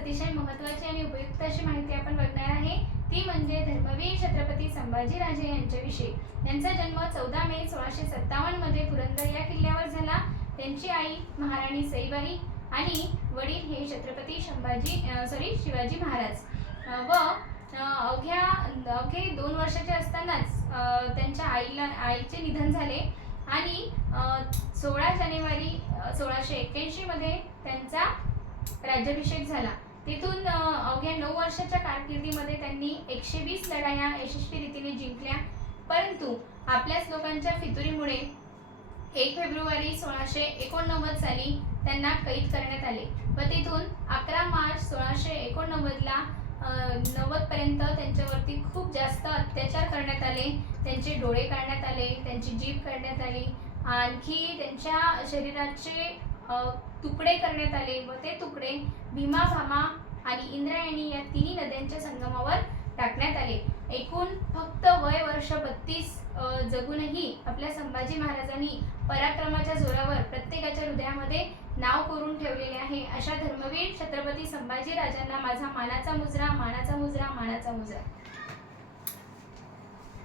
अतिशय महत्त्वाची आणि उपयुक्त अशी माहिती आपण बघणार आहे. ती म्हणजे धर्मवीर छत्रपती संभाजीराजे यांच्याविषयी. यांचा जन्म चौदा मे सोळाशे सत्तावन्नमध्ये पुरंदर या किल्ल्यावर झाला. त्यांची आई महाराणी सईबाई आणि वडील हे छत्रपती संभाजी सॉरी शिवाजी महाराज. व अवघ्या अवघे दोन वर्षाचे असतानाच त्यांच्या आईला आईचे निधन झाले. आणि सोळा जानेवारी सोळाशे एक्क्याऐंशीमध्ये त्यांचा राज्याभिषेक झाला. तिथून अवघ्या नऊ वर्षाच्या कारकिर्दीमध्ये त्यांनी एकशे वीस लढाया यशस्वी रीतीने जिंकल्या. परंतु आपल्याच लोकांच्या फितुरीमुळे एक फेब्रुवारी सोळाशे एकोणनव्वद साली त्यांना कैद करण्यात आले व तिथून अकरा मार्च सोळाशे एकोणनव्वदला नव्वदपर्यंत त्यांच्यावरती खूप जास्त अत्याचार करण्यात आले. त्यांचे डोळे काढण्यात आले त्यांची जीभ काढण्यात आली. आणखी त्यांच्या शरीराचे तुकडे करण्यात आले व ते तुकडे भीमा भामा आणि इंद्रायणी या तिन्ही नद्यांच्या संगमावर टाकण्यात आले. एकूण फक्त वय वर्ष बत्तीस जगूनही आपल्या संभाजी महाराजांनी पराक्रमाच्या जोरावर प्रत्येकाच्या हृदयामध्ये नाव करून ठेवलेले आहे. अशा धर्मवीर छत्रपती संभाजी राजांना माझा मानाचा मुजरा मानाचा मुजरा मानाचा मुजरा.